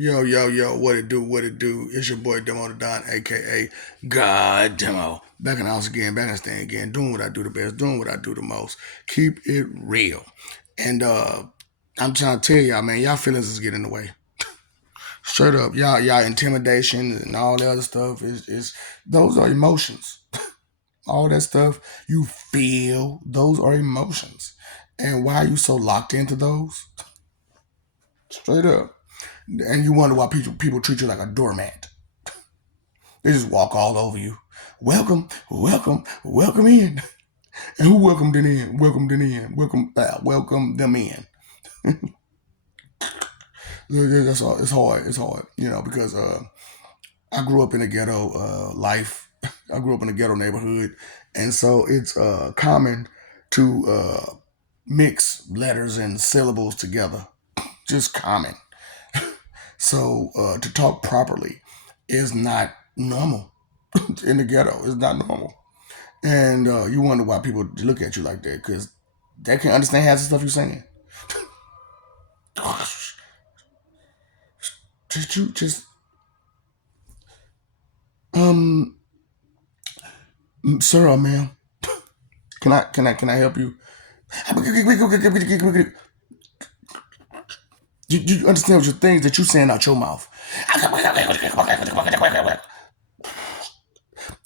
Yo, yo, yo, what it do, what it do? It's your boy Demo the Don, aka God Demo. Back in the house again, back in the stand again, doing what I do the best, doing what I do the most. Keep it real. And I'm trying to tell y'all, man, y'all feelings is getting in the way. Straight up. Y'all intimidation and all the other stuff is those are emotions. All that stuff you feel, those are emotions. And why are you so locked into those? Straight up. And you wonder why people treat you like a doormat. They just walk all over you. Welcome, welcome, welcome in. And who welcomed them in? Welcomed them in. Welcome them in. That's all. It's hard. It's hard, because I grew up in a ghetto life. I grew up in a ghetto neighborhood, and so it's common to mix letters and syllables together. Just common. So to talk properly is not normal in the ghetto. It's not normal. And you wonder why people look at you like that because they can't understand half the stuff you're saying. Just um, sir or ma'am, can I help you? You understand what your things that you saying out your mouth?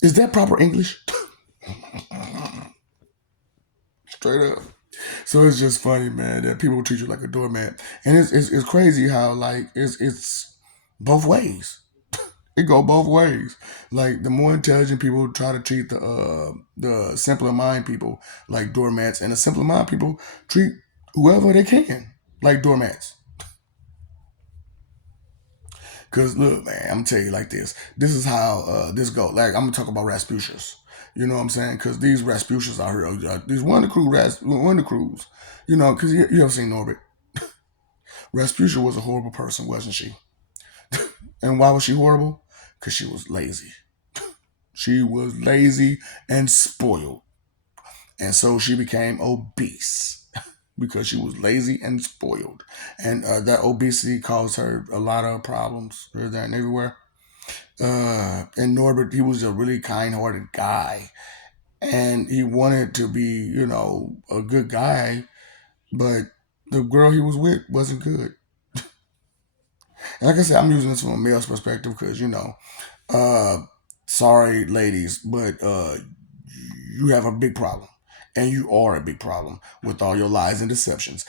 Is that proper English? Straight up. So it's just funny, man, that people treat you like a doormat, and it's crazy how like it's both ways. It go both ways. Like the more intelligent people try to treat the simpler mind people like doormats, and the simpler mind people treat whoever they can like doormats. Cause look, man, I'm gonna tell you like this. This is how this go. Like I'm gonna talk about Rasputius. You know what I'm saying? Cause these Rasputius out here, these Wonder Crews. Cause you ever seen Norbit? Rasputia was a horrible person, wasn't she? And why was she horrible? Cause she was lazy. She was lazy and spoiled. And so she became obese because she was lazy and spoiled. And that obesity caused her a lot of problems here, there, and everywhere. And Norbert, he was a really kind hearted guy. And he wanted to be, a good guy, but the girl he was with wasn't good. And like I said, I'm using this from a male's perspective because, uh, sorry, ladies, but you have a big problem. And you are a big problem with all your lies and deceptions.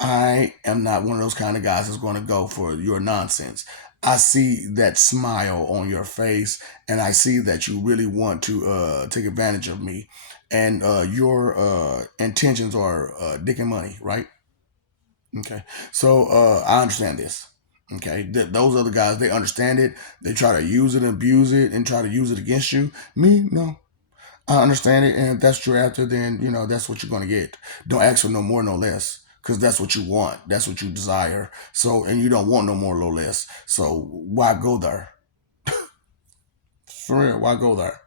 I am not one of those kind of guys that's going to go for your nonsense. I see that smile on your face, and I see that you really want to take advantage of me. And your intentions are dick and money, right? Okay. So I understand this. Okay. Those other guys, they understand it. They try to use it, abuse it, and try to use it against you. Me, no. I understand it, and if that's what you're after, then that's what you're gonna get. Don't ask for no more, no less, because that's what you want. That's what you desire. So, and you don't want no more, no less. So, why go there? For real, why go there?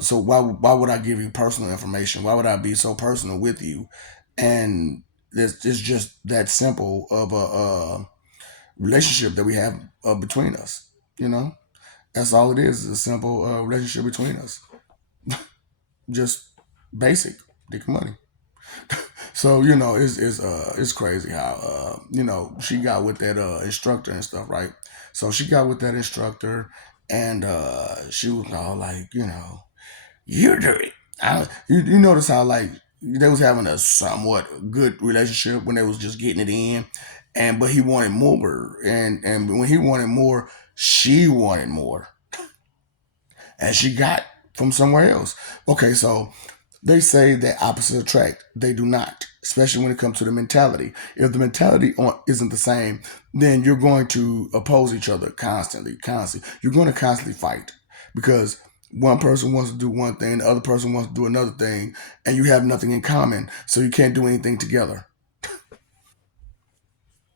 So why would I give you personal information? Why would I be so personal with you? And it's just that simple of a relationship that we have between us. You know, that's all it is a simple relationship between us. Just basic dick money. So it's crazy how she got with that instructor and stuff, right? So she got with that instructor, and she was all like, you're dirty. You notice how like they was having a somewhat good relationship when they was just getting it in, and but he wanted more, and when he wanted more, she wanted more, and she got from somewhere else. Okay, so they say that opposites attract. They do not, especially when it comes to the mentality. If the mentality isn't the same, then you're going to oppose each other constantly, constantly. You're going to constantly fight because one person wants to do one thing, the other person wants to do another thing, and you have nothing in common, so you can't do anything together.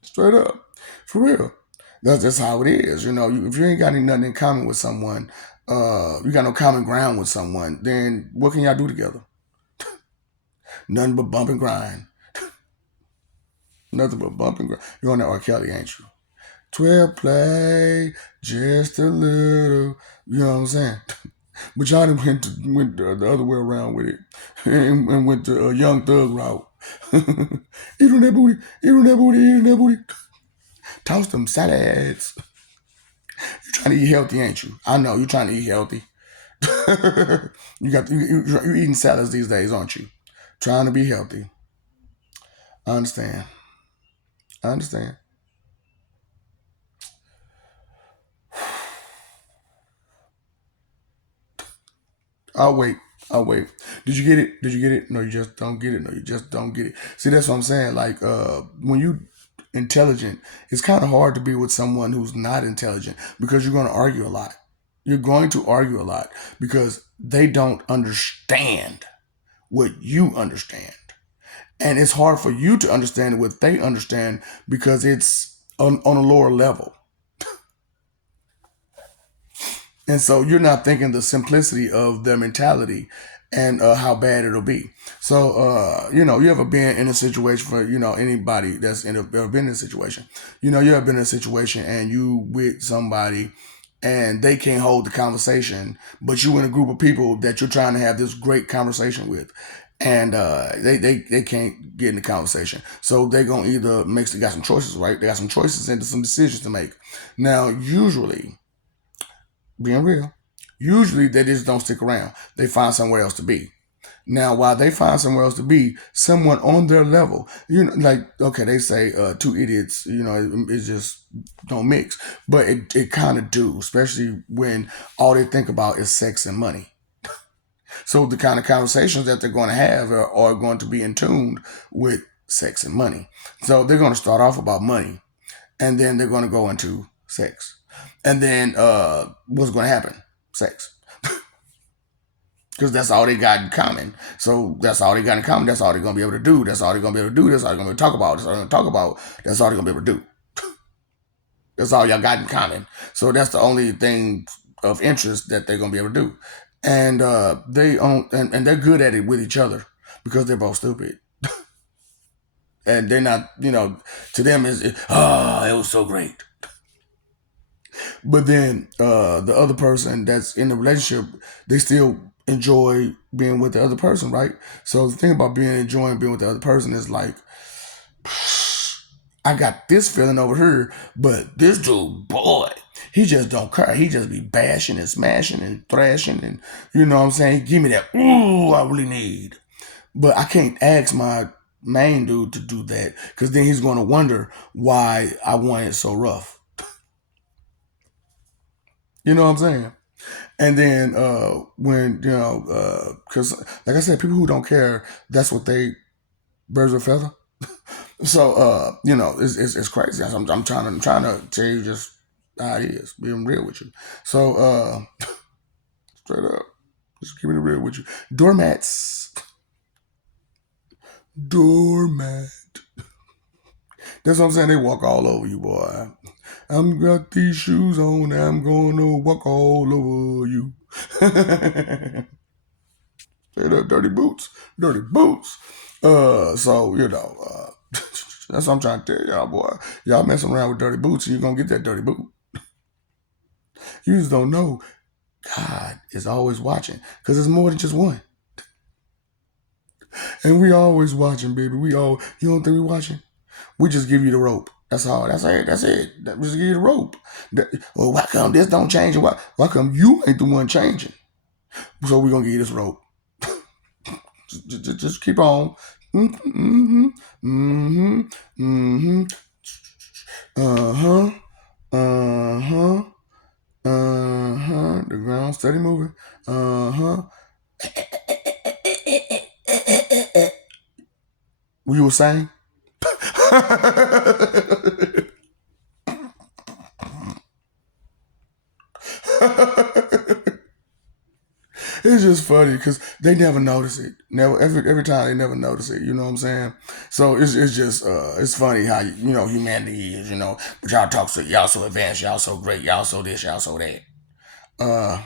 Straight up, for real. That's just how it is. If you ain't got nothing in common with someone, you got no common ground with someone, then what can y'all do together? Nothing but bump and grind. Nothing but bump and grind. You're on that R. Kelly, ain't you? 12 play just a little. You know what I'm saying? But y'all done went the other way around with it and went the Young Thug route. Eat on that booty, eat on that booty, eat on that booty. Toss them salads. You trying to eat healthy, ain't you? I know you trying to eat healthy. You eating salads these days, aren't you? Trying to be healthy. I understand. I understand. I'll wait. I'll wait. Did you get it? Did you get it? No, you just don't get it. No, you just don't get it. See, that's what I'm saying. Like, when you intelligent, it's kind of hard to be with someone who's not intelligent because you're going to argue a lot. You're going to argue a lot because they don't understand what you understand. And it's hard for you to understand what they understand because it's on a lower level. And so you're not thinking the simplicity of their mentality and how bad it'll be. So, you ever been in a situation for, anybody that's ever been in a situation, you ever been in a situation and you with somebody and they can't hold the conversation, but you in a group of people that you're trying to have this great conversation with. And they can't get in the conversation. So they're going to either they got some choices, right? They got some choices and some decisions to make. Now, usually, being real, usually they just don't stick around. They find somewhere else to be. Now, while they find somewhere else to be, someone on their level, like, okay, they say two idiots, it just don't mix. But it kind of do, especially when all they think about is sex and money. So the kind of conversations that they're going to have are going to be in tune with sex and money. So they're going to start off about money, and then they're going to go into sex. And then what's going to happen? Sex. Because that's all they got in common. So that's all they got in common. That's all they're going to be able to do. That's all they're going to be able to do. That's all they're going to talk about. That's all they're going to talk about. That's all they're going to be able to do. That's all y'all got in common. So that's the only thing of interest that they're going to be able to do. And and they're good at it with each other because they're both stupid. And they're not, to them, it was so great. But then the other person that's in the relationship, they still enjoy being with the other person, right? So the thing about enjoying being with the other person is like, I got this feeling over here, but this dude, boy, he just don't care. He just be bashing and smashing and thrashing, and you know what I'm saying? Give me that, ooh, I really need. But I can't ask my main dude to do that because then he's going to wonder why I want it so rough. You know what I'm saying? And then when because like I said, people who don't care, that's what they birds of a feather. So it's crazy. I'm trying to tell you just how it is, being real with you. So straight up, just keeping it real with you. Doormats, doormat. That's what I'm saying. They walk all over you, boy. I'm got these shoes on. I'm gonna walk all over you. Straight up, dirty boots, dirty boots. So that's what I'm trying to tell y'all, boy. Y'all messing around with dirty boots, and you're gonna get that dirty boot. You just don't know. God is always watching because there's more than just one, and we always watching, baby. You don't think we watching? We just give you the rope. That's all. That's it. That's it. We just give you the rope. Well, why come this don't change? Why come you ain't the one changing? So we're gonna give you this rope. Just keep on. Mm-hmm. Mm-hmm. Mm-hmm. Uh-huh. Uh-huh. Uh-huh. The ground steady moving. Uh-huh. You were saying? It's just funny because they never notice it. Never every time they never notice it. You know what I'm saying? So it's just it's funny how humanity is. But y'all talk so y'all so advanced, y'all so great, y'all so this, y'all so that. Uh,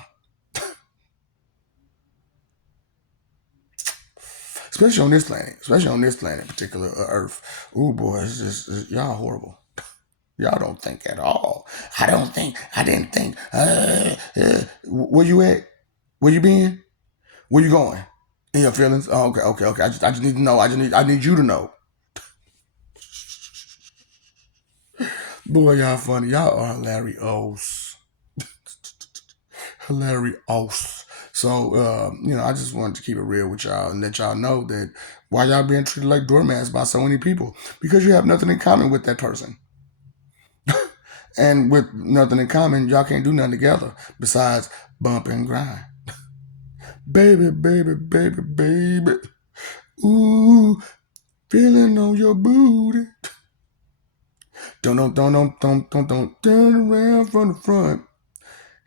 especially on this planet, particular Earth. Oh boy, y'all horrible. Y'all don't think at all. I don't think. I didn't think. Where you at? Where you been? Where you going? In your feelings? Oh, okay, okay, okay. I just need to know. I need you to know. Boy, y'all funny. Y'all are hilarious. Hilarious. So, I just wanted to keep it real with y'all and let y'all know that why y'all being treated like doormats by so many people because you have nothing in common with that person. And with nothing in common, y'all can't do nothing together besides bump and grind. Baby, baby, baby, baby. Ooh, feeling on your booty. Don't turn around from the front.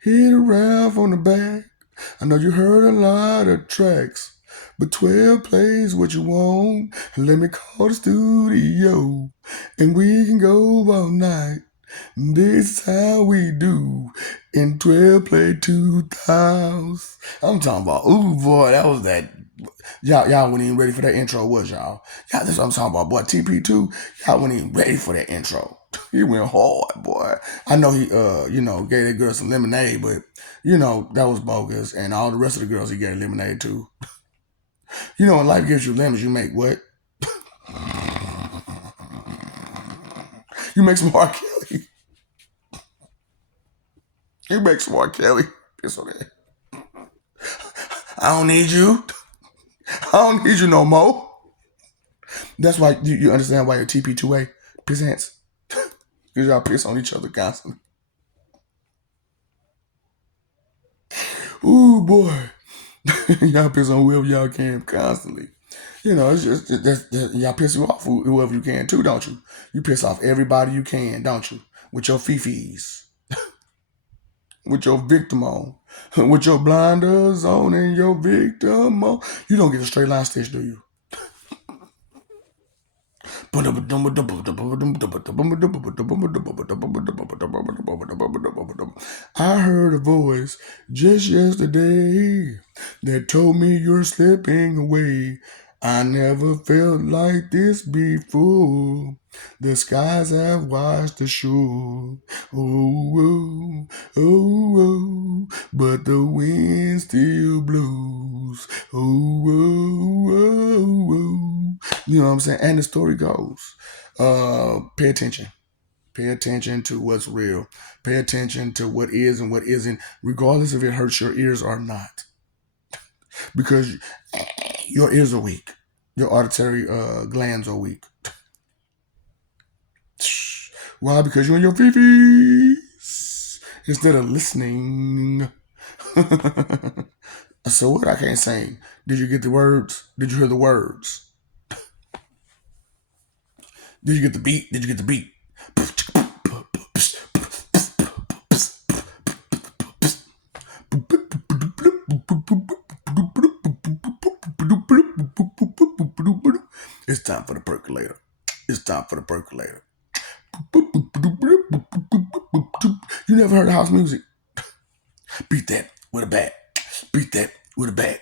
Hit around from the back. I know you heard a lot of tracks, but 12 plays what you want. Let me call the studio, and we can go all night. This is how we do in 12 play 2000. I'm talking about, ooh boy, that was that. Y'all weren't even ready for that intro, was y'all? Y'all, that's what I'm talking about, boy. TP2, y'all weren't even ready for that intro. He went hard, boy. I know he, gave that girl some lemonade, but that was bogus. And all the rest of the girls he gave lemonade to. When life gives you lemons, you make what? You make some R. Kelly. You make some R. Kelly. Piss on that. I don't need you. I don't need you no more. That's why you understand why your TP2A pissants. Because y'all piss on each other constantly. Ooh, boy. Y'all piss on whoever y'all can constantly. It's just y'all piss you off whoever you can too, don't you? You piss off everybody you can, don't you? With your fifis, with your victim on, with your blinders on and your victim on. You don't get a straight line stitch, do you? I heard a voice just yesterday that told me you're slipping away. I never felt like this before. The skies have washed the shore. Oh, oh, oh, oh, but the wind still blows. Oh, oh, oh, oh. You know what I'm saying? And the story goes, pay attention. Pay attention to what's real. Pay attention to what is and what isn't, regardless if it hurts your ears or not. Because your ears are weak. Your auditory glands are weak. Why? Because you're in your fifis instead of listening. So what? I can't sing. Did you get the words? Did you hear the words? Did you get the beat? Did you get the beat? It's time for the percolator. It's time for the percolator. You never heard of house music? Beat that with a bat. Beat that with a bat.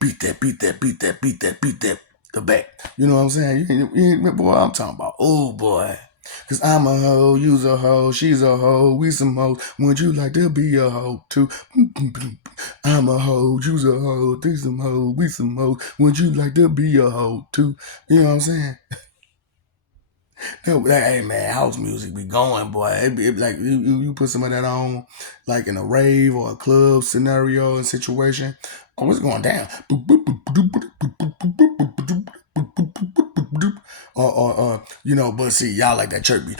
Beat that, beat that, beat that, beat that, beat that, the bat. You know what I'm saying? Boy, I'm talking about, oh boy. Cause I'm a hoe, you's a hoe, she's a hoe, we some hoes. Would you like to be a hoe too? I'm a hoe, you's a hoe, they some hoes, we some hoes. Would you like to be a hoe too? You know what I'm saying? Hey man, house music be going, boy. It be like you put some of that on, like in a rave or a club scenario and situation. Oh, it's going down. But see, y'all like that church beat.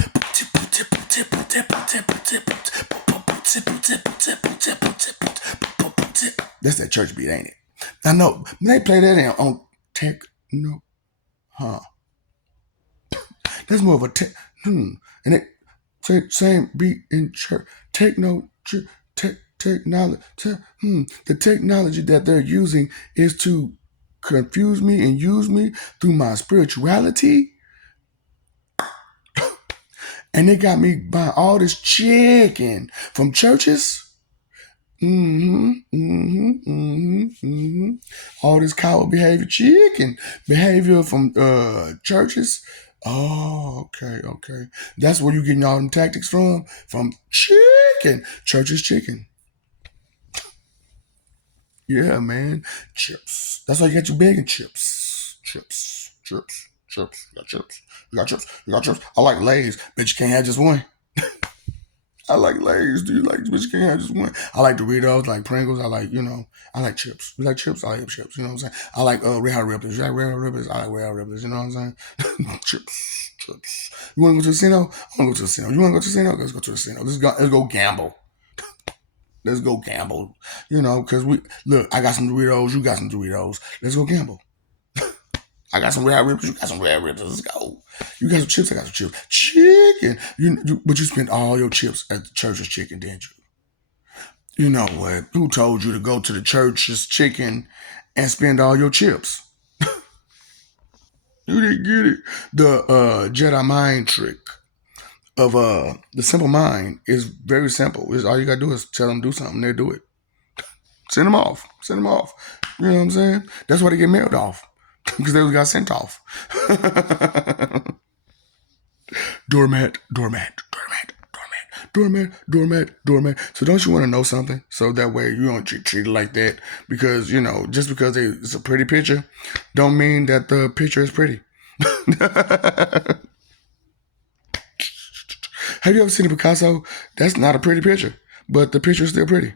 That's that church beat, ain't it? I know they play that on techno, huh? That's more of a and it same beat in church. Techno, technology. The technology that they're using is to confuse me and use me through my spirituality. And they got me buying all this chicken from churches. All this coward behavior, chicken behavior from churches. Oh, okay, okay. That's where you getting all them tactics from chicken. Church's chicken. Yeah, man. Chips. That's why you got your bacon chips. Chips. Chips. Chips. You got chips. You got chips. You got chips. I like Lay's, but you can't have just one. I like Lay's. Do you like, but you can't have just one. I like Doritos, like Pringles. I like, I like chips. You like chips? I like chips. You know what I'm saying? I like Red Hot Rippers. You like Red Hot Rippers? I like Red Hot Rippers. You know what I'm saying? Chips. Chips. You want to go to the casino? I want to go to the casino. You want to go to the casino? Let's go to the casino. Let's go gamble. Let's go gamble. Because look, I got some Doritos, you got some Doritos. Let's go gamble. I got some red rippers, you got some red rippers. Let's go. You got some chips, I got some chips. Chicken. But you spent all your chips at the church's chicken, didn't you? You know what? Who told you to go to the church's chicken and spend all your chips? You didn't get it. The Jedi mind trick of the simple mind is very simple. Is all you gotta do is tell them to do something, they do it. Send them off. Send them off. You know what I'm saying? That's why they get mailed off. Because they got sent off. Doormat, doormat, doormat, doormat, doormat, doormat, doormat. So don't you want to know something? So that way you don't get treated like that. Because, just because it's a pretty picture, don't mean that the picture is pretty. Have you ever seen a Picasso? That's not a pretty picture. But the picture is still pretty.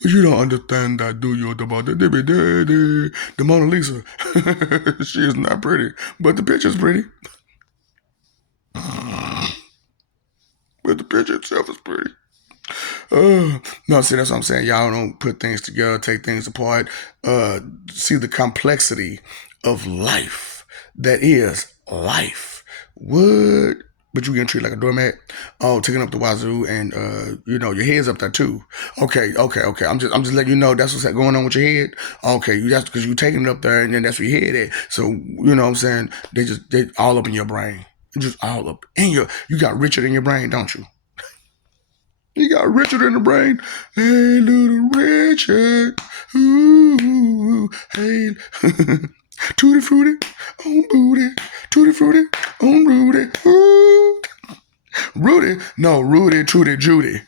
But you don't understand that, do you? About the Mona Lisa. She is not pretty, but the picture's pretty. But the picture itself is pretty. No, see, that's what I'm saying. Y'all don't put things together, take things apart, see the complexity of life that is life. What? But you getting treated like a doormat? Oh, taking up the wazoo, and your head's up there too. Okay. I'm just letting you know that's what's going on with your head. Okay, that's because you taking it up there, and then that's where your head at. So you know what I'm saying? They all up in your brain, just all up in You got Richard in your brain, don't you? You got Richard in the brain. Hey, little Richard. Ooh, hey. Tutti frutti on booty. Tutti frutti on Rudy. Ooh. Rudy. No, Rudy, Trudy, Judy.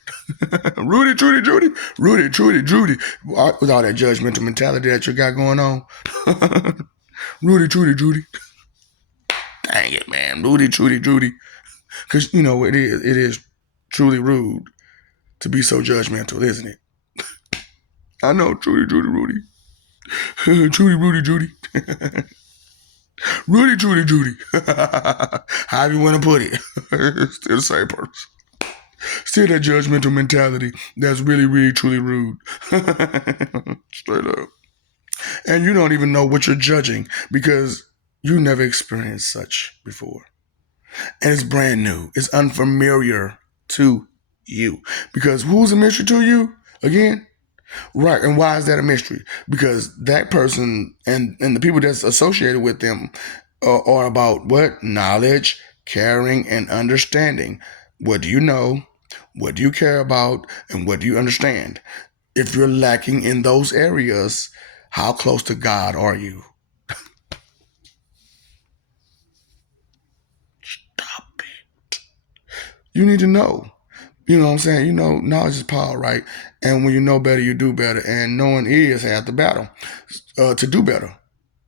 Rudy, Trudy, Judy. Rudy, Trudy, Judy. With all that judgmental mentality that you got going on. Rudy, Trudy, Judy. Dang it, man. Rudy, Trudy, Judy. Because, it is truly rude to be so judgmental, isn't it? I know, Trudy, Judy, Rudy. Trudy, Rudy, Judy. Rudy, Trudy, Judy. However you want to put it. Still the same person. Still that judgmental mentality that's really, really, truly rude. Straight up. And you don't even know what you're judging because you never experienced such before. And it's brand new. It's unfamiliar to you. Because who's a mystery to you? Again, right. And why is that a mystery? Because that person and the people that's associated with them are about what? Knowledge, caring, and understanding. What do you know? What do you care about? And what do you understand? If you're lacking in those areas, how close to God are you? Stop it. You need to know. You know what I'm saying? Knowledge is power, right? And when you know better, you do better. And knowing is half the battle to do better.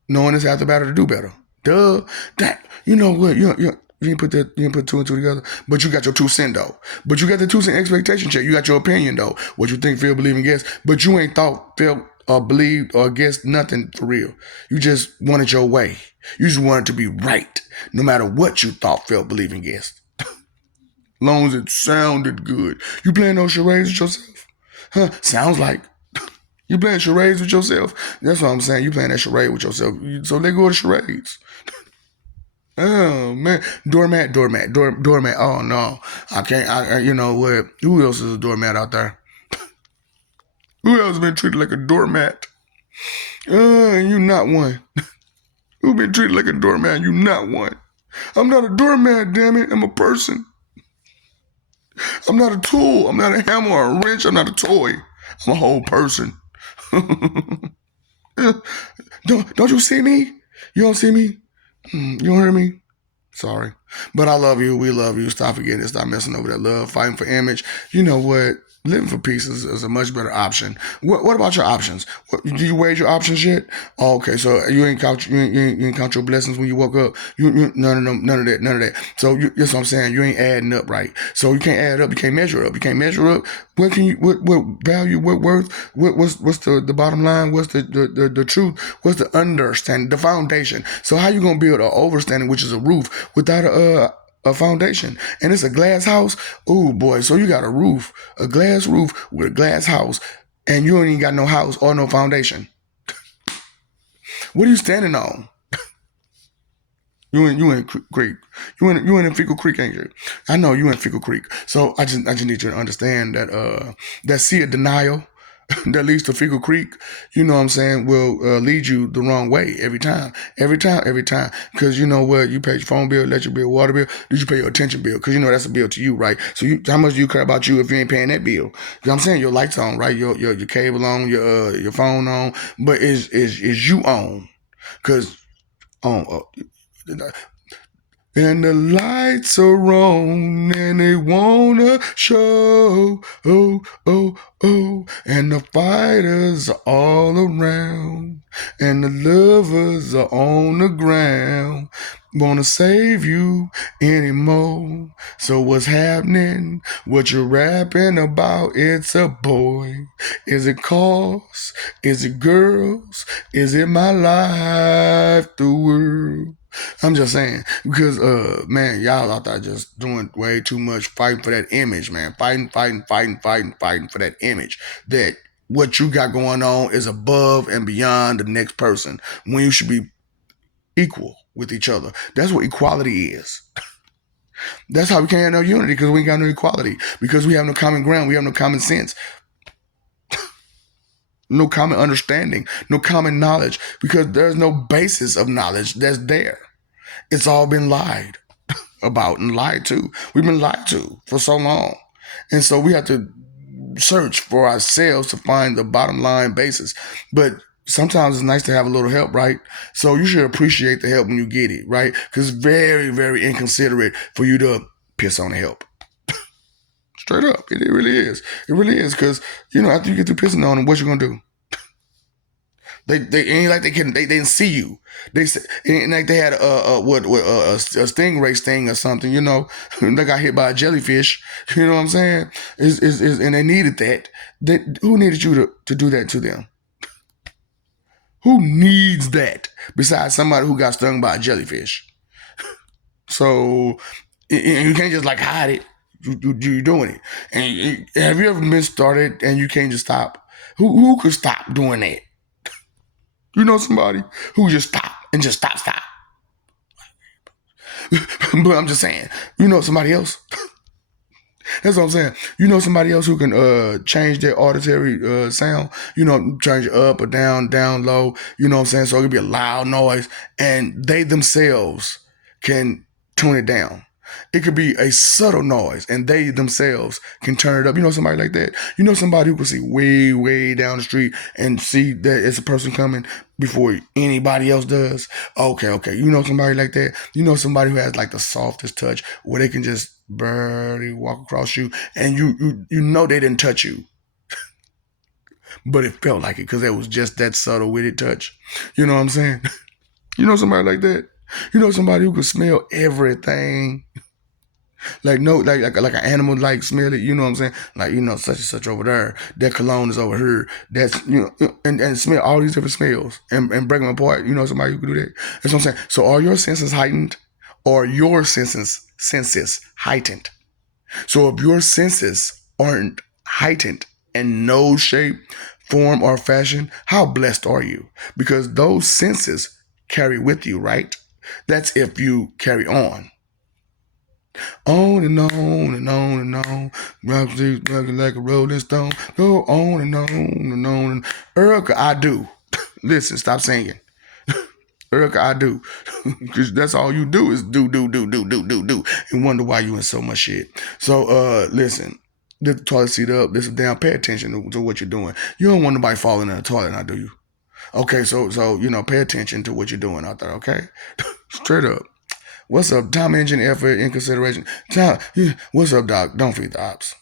Knowing is half the battle to do better. Duh. That, you know what? You didn't put two and two together, but you got your 2 cents though. But you got the 2 cent expectation check. You got your opinion though. What you think, feel, believe, and guess. But you ain't thought, felt, or believed, or guessed nothing for real. You just wanted your way. You just wanted to be right, no matter what you thought, felt, believed, and guessed. Long as it sounded good. You playing those charades with yourself? Huh? Sounds like. You playing charades with yourself? That's what I'm saying. You playing that charade with yourself. So they go to charades. Oh man, doormat. Oh no, I can't. You know what? Who else is a doormat out there? Who else has been treated like a doormat? You not one. Who been treated like a doormat? You not one. I'm not a doormat, damn it. I'm a person. I'm not a tool. I'm not a hammer or a wrench. I'm not a toy. I'm a whole person. Don't you see me? You don't see me? You don't hear me? Sorry. But I love you. We love you. Stop forgetting it. Stop messing over that love. Fighting for image. You know what? Living for peace is a much better option. What about your options? Do you weigh your options yet? Oh, okay, so you ain't count your blessings when you woke up. None of that. So that's what I'm saying. You ain't adding up right. So you can't add up. You can't measure up. You can't measure up. What value? What worth? What's the bottom line? What's the truth? What's the understanding? The foundation. So how you gonna build an overstanding, which is a roof, without a foundation? And it's a glass house. Oh boy, so you got a roof, a glass roof with a glass house, and you ain't even got no house or no foundation. What are you standing on? You in Creek. You in Fecal Creek, ain't you? I know you in Fecal Creek. So I just need you to understand that that sea of denial that leads to Fecal Creek, you know what I'm saying, will lead you the wrong way every time. Every time. Because you know what? You pay your phone bill, electric bill, water bill. Did you pay your attention bill? Because you know that's a bill to you, right? So how much do you care about you if you ain't paying that bill? You know what I'm saying? Your lights on, right? Your cable on, your phone on. But is you on? Because on. And the lights are on and they wanna show, oh, and the fighters are all around, and the lovers are on the ground, wanna save you anymore. So what's happening? What you're rapping about? It's a boy. Is it cars? Is it girls? Is it my life, the world? I'm just saying, because man, y'all out there just doing way too much fighting for that image, man. Fighting for that image. That what you got going on is above and beyond the next person when you should be equal with each other. That's what equality is. That's how we can't have no unity, because we ain't got no equality. Because we have no common ground, we have no common sense, no common understanding, no common knowledge, because there's no basis of knowledge that's there. It's all been lied about and lied to. We've been lied to for so long. And so we have to search for ourselves to find the bottom line basis. But sometimes it's nice to have a little help, right? So you should appreciate the help when you get it, right? Because it's very, very inconsiderate for you to piss on the help. Straight up. It really is. It really is. Because, after you get through pissing on them, what you going to do? They ain't like they didn't see you. They ain't like they had a stingray sting or something. They got hit by a jellyfish. You know what I'm saying? And they needed that. Who needed you to do that to them? Who needs that besides somebody who got stung by a jellyfish? So you can't just hide it. You're doing it. And have you ever been started and you can't just stop? Who could stop doing that? You know somebody who just stop and just stop. But I'm just saying, somebody else. That's what I'm saying. Somebody else who can change their auditory sound, change it up or down, low, you know what I'm saying? So it could be a loud noise, and they themselves can tune it down. It could be a subtle noise, and they themselves can turn it up. Somebody like that. Somebody who can see way, way down the street and see that it's a person coming before anybody else does. Okay. Somebody like that. Somebody who has the softest touch, where they can just barely walk across you, and they didn't touch you, but it felt like it because it was just that subtle with it touch. You know what I'm saying? Somebody like that. Somebody who can smell everything. No, like an animal smell it, you know what I'm saying? Such and such over there. That cologne is over here. That's and smell all these different smells and break them apart. Somebody who can do that. That's what I'm saying. So are your senses heightened, or your senses heightened? So if your senses aren't heightened in no shape, form, or fashion, how blessed are you? Because those senses carry with you, right? That's if you carry on. On and on and on and on. Rock like a rolling stone. Go on and on and on. Erica, I do. Listen, stop singing. Erica, I do. Because that's all you do is do. And wonder why you in so much shit. So, listen. Lift the toilet seat up. Listen down. Pay attention to what you're doing. You don't want nobody falling in the toilet now, do you? Okay, so pay attention to what you're doing out there. Okay, straight up. What's up? Time, engine, effort, in consideration. Time. Yeah, what's up, Doc? Don't feed the ops.